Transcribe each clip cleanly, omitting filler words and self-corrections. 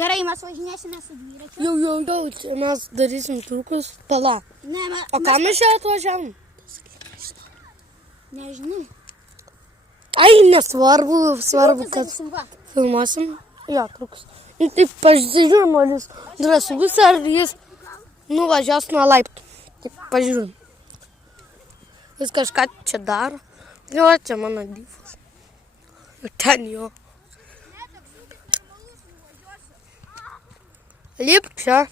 Gerai, mes važinėsime su dviračiu. Jau, čia mes darysim trukus. Pala. Ne, O ką mes čia atvažiavam? Nežinau. Ai, nesvarbu, svarbu, kad Va. filmuosim. Jo, trukus. Taip, pažiūrim, ar jis drąsus, ar jis nuvažiuos nuo laiptų. Taip, pažiūrim. Jis kažką čia daro. Jo, čia mano dyfas. Ten jo. Lipk čia.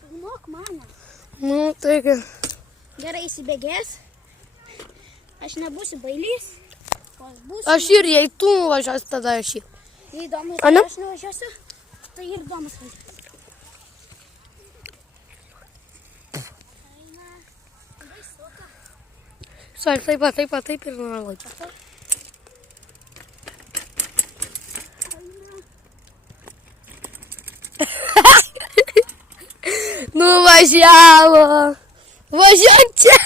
Filmuok mane. Nu, taigi. Gerai, įsibėgės. Aš nebūsiu bailys. Aš ir jei tu nuvažiuosi, tada aš jį. Jei įdomu, A, ne? aš nuvažiuosiu, tai ir įdomus važiuosiu. Taip ir nuvažiuosi. Nuvažiavo. Važiuok čia.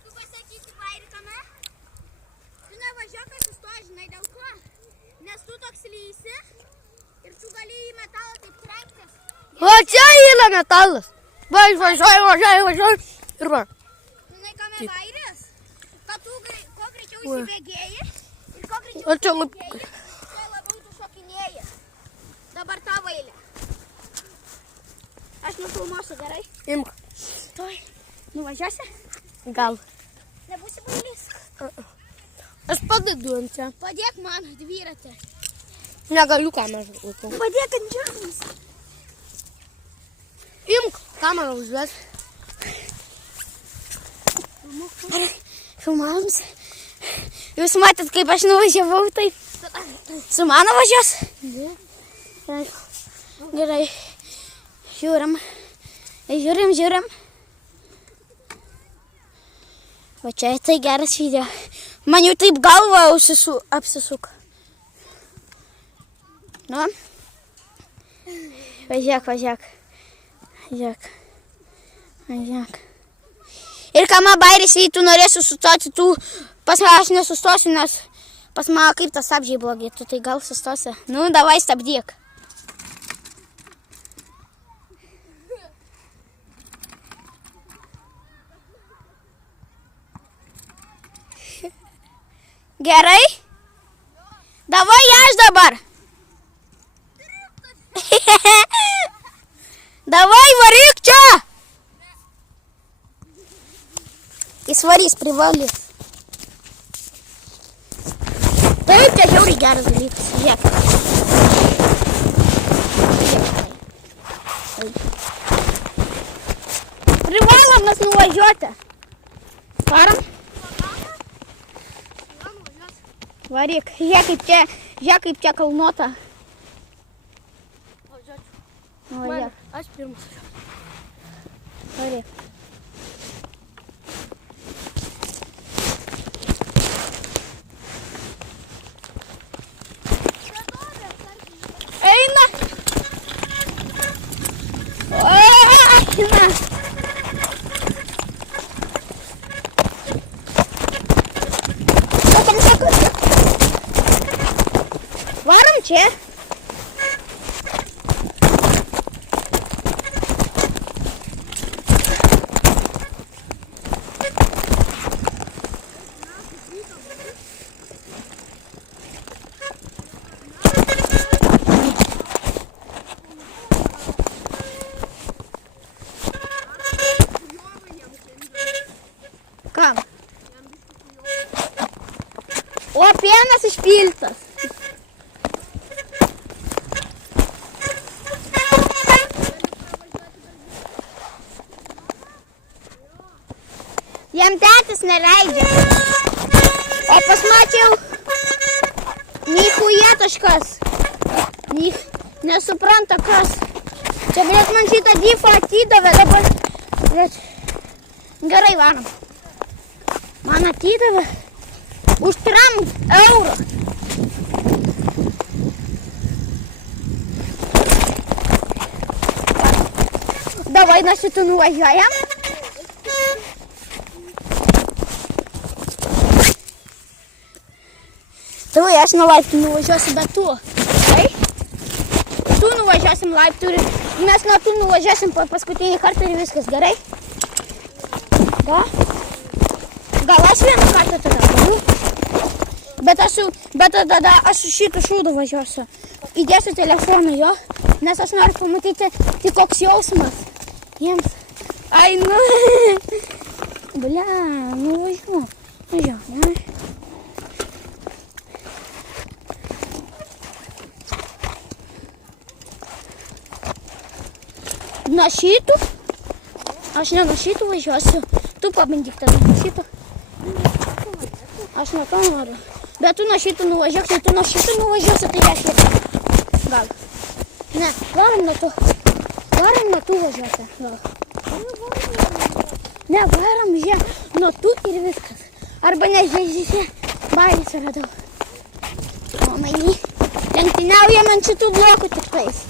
Tu pasakysi vairikame? Tu nevažiuok, kai sustoji, žinai dėl ko? Nes tu toks lysi ir tu gali į metalą taip trenktis. Va čia yra metalas. Važiuoju. Ir va. Žinai, kame vairis? Kad tu kuo greičiau įsibėgėji ir kuo greičiau O čia įsibėgėji, tuo labiau tu šokinėji. Dabar tavo eilė. Aš nufilmuosiu, gerai? Imk. Tuoj. Nuvažiuosi? Gal. Nebūsi bailys. Aš padedu ant čia. Padėk man dviratį. Negaliu kamerą laikau. Padėk ant žemės. Imk kamerą užves. Filmavimus. Jūs matėt, kaip aš nuvažiavau, taip. Su mano važiuos? Gerai. Žiūrim. Va čia tai geras video. Man jau taip galva apsisuka. Nu. Važiuok. Ir ką man bairis, jei tu norėsi sustoti, tu pas mane aš nesustosiu, nes pas mane kaip tas stabdžiai blogi, tu tai gal sustosi. Nu, davai stabdyk. Gerai? Davai aš dabar. Davai, varyk čia. Jis varys, privalys. Taip, čia žiauriai geras dalykas. Žiūrėk. Privalom mes nuvažiuoti. Varom? Varyk. Žiūrėk kaip čia kalnuota. Nuvažiuok. Aš pirmas. Varyk. Eina. Eina. Varom čia. Kam? O, pienas išpiltas. Jam tėtis neleidžia. O pasmačiau nichujetaškas. Nesupranta kas. Čia blėt man šitą dyfą atidavė dabar. Blėt. Gerai, varom. Man atidavė už 3 eurų. Davai, na šitą nuvažiuojam. Tėvai, aš nuo laiptų nuvažiuosiu, bet tu. Tai? Tu nuvažiuosim laiptų ir mes nuo tu nuvažiuosim paskutinį kartą ir viskas, gerai? Da? Gal aš vieną kartą tada galiu? Bet tada aš su šitu šūdu važiuosiu. Įdėsiu telefoną jo, nes aš noriu pamatyti, tai koks jausmas jiems. Ai, nu. Blia, nu važiuok. Važiuok, ne? Nuo šitų? Aš ne nuo šitų važiuosiu. Tu pabandyk tada nuo šitų. Aš nuo to noriu. Bet tu nuo šitų nuvažiuok, tai tu nuo šitų nuvažiuosi, tai aš ir. Gal. Ne, varom nuo tu. Varom nuo tu važiuoti. Gal. Ne, varom žiūrėk. Nuo tu ir viskas. Arba nežiūrėsi. Bailis radau. O mainy. Lenktyniaujam ant šitų blokų tik tais.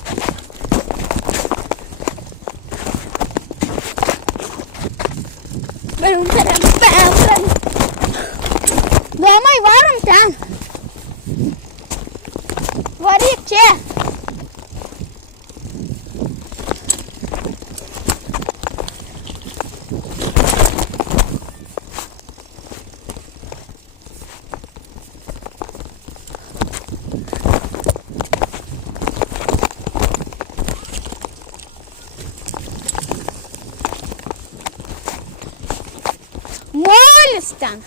Domai, varom ten. Varyk čia. Molis ten.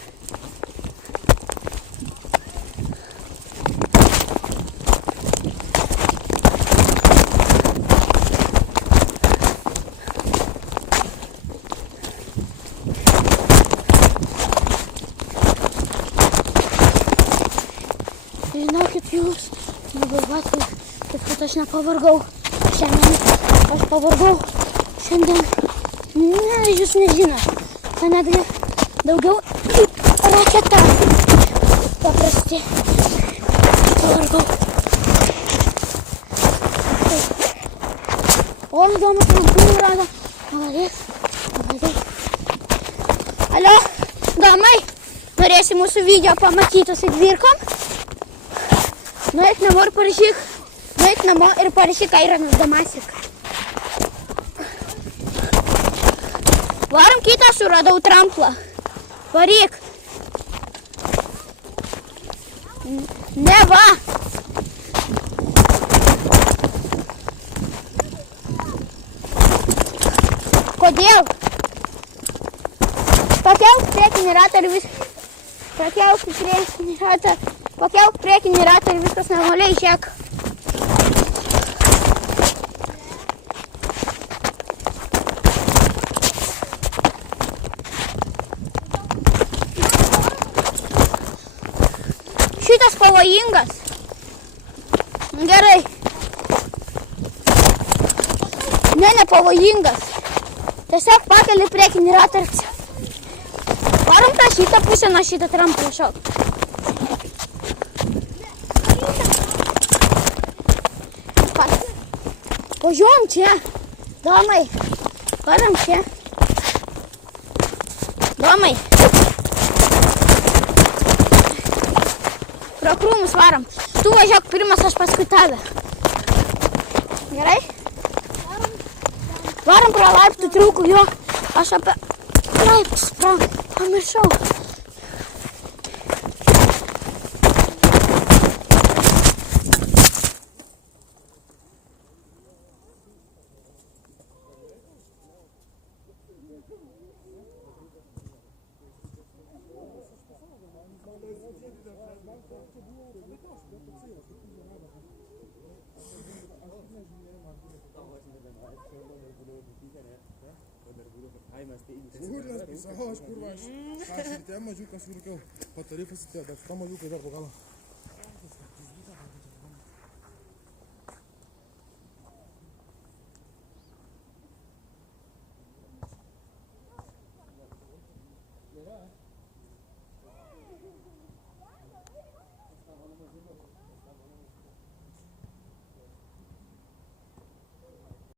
Žinokit jūs, negalvokit, kad aš nepavargau. Šiandien aš pavargau. Šiandien, ne, jūs nežinot. Ten netgi daugiau raketa. Paprasti. Pavargau. O, įdomu, trampūnų rado. Maladės. Alio, domai, norėsi mūsų video pamatyti su dvirkom? Nueik namo ir parašyk. Nueik namo ir parašyk Airanas Damasik. Varom kitą suradau tramplą. Varyk. Ne va. Kodėl? Pakelk priekinį ratą ir viskas. Pakelk priekinį ratą. Pakelk priekinį ratą ir viskas normaliai, žiūrėk. Šitas pavojingas. Gerai. Ne pavojingas. Tiesiog pakeli priekinį ratą ir... Varom tą šitą pusę nuo šitą tramplą šok. Važiuojam čia. Domai. Varom čia. Domai. Pro krūmus varom. Tu važiuok pirmas, aš paskui tave. Gerai? Varom pro laiptų triukų, jo. Aš apie laiptus pamiršau. Aš kurva, aš ryte mažiukas vilkiau, po tarifas įtėjo, bet tą mažiukai dar po galą.